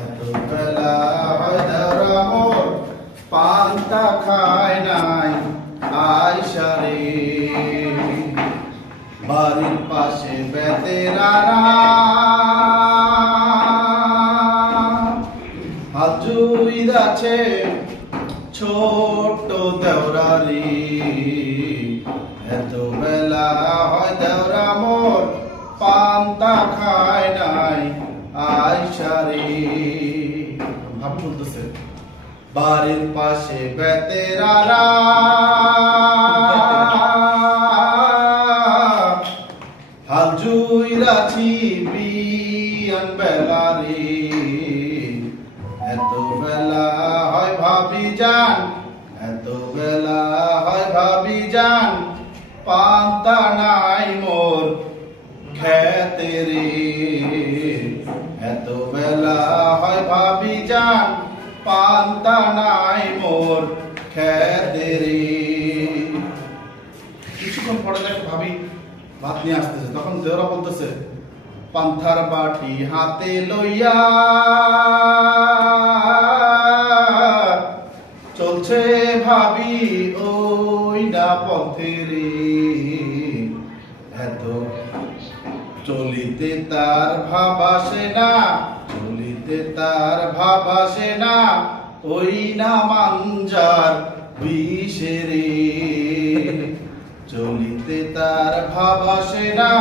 এতবেলা হয়দারা মোর পান্তা খায় নাই আয়সা রে, বাড়ির পাশে বেতেরারা হাজুর আছে ছোট দেওরারি। এতবেলা হয় দেওরা মোর পান্তা খায় নাই আয়সা রে। ভাব বলতেছে বাড়ির পাশে বেতেরারা হাল জুইরাছি বিয়ান বেলা রে। এত বেলা হয় ভাবি যান, এত বেলা হয় ভাবি যান, পান্তা নাই মোর খেতে রে। এত বেলা হয় ভাবি যান, পান্তা নাই মোর খেতে রে। কিছুক্ষণ পরে দেখো ভাবি ভাত নিয়ে আসতেছে, তখন দেওরা বলতেছে পান্থার বাটি হাতে লইয়া চলছে ভাবি ওই না পথে রে। এত চলিতে তার ভাব আসে না, চলিতে তার ভাব আসে না, ওই না মাঞ্জার বিষে রে। চলিতে তার ভাব আসে না,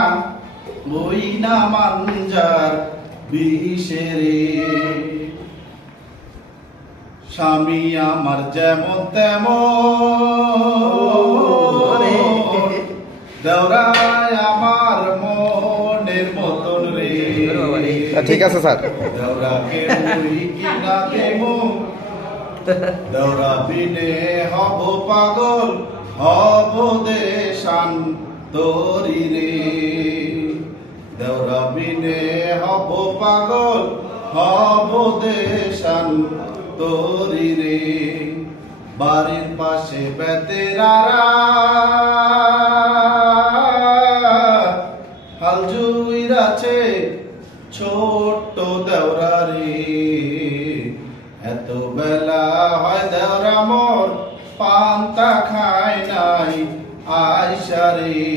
ওই না মাঞ্জার বিষে রে। স্বামী আমার যেমন তেমন, দেওরায় আমার মনের মতন রে। ঠিক আছে স্যার। দেওরাকে মুই কিনা দেবো, দেওরা বিনে হব পাগল, হব দেশান তরি রে। দেওরা বিনে হব পাগল, হব দেশান তরি রে। বাড়ির পাশে বেতেরারা হাল জুইরাছে ছোট্ট দেওরা রে। এত বেলা হয় দেওরা মোর পান্তা খায় নাই আয়সা রে।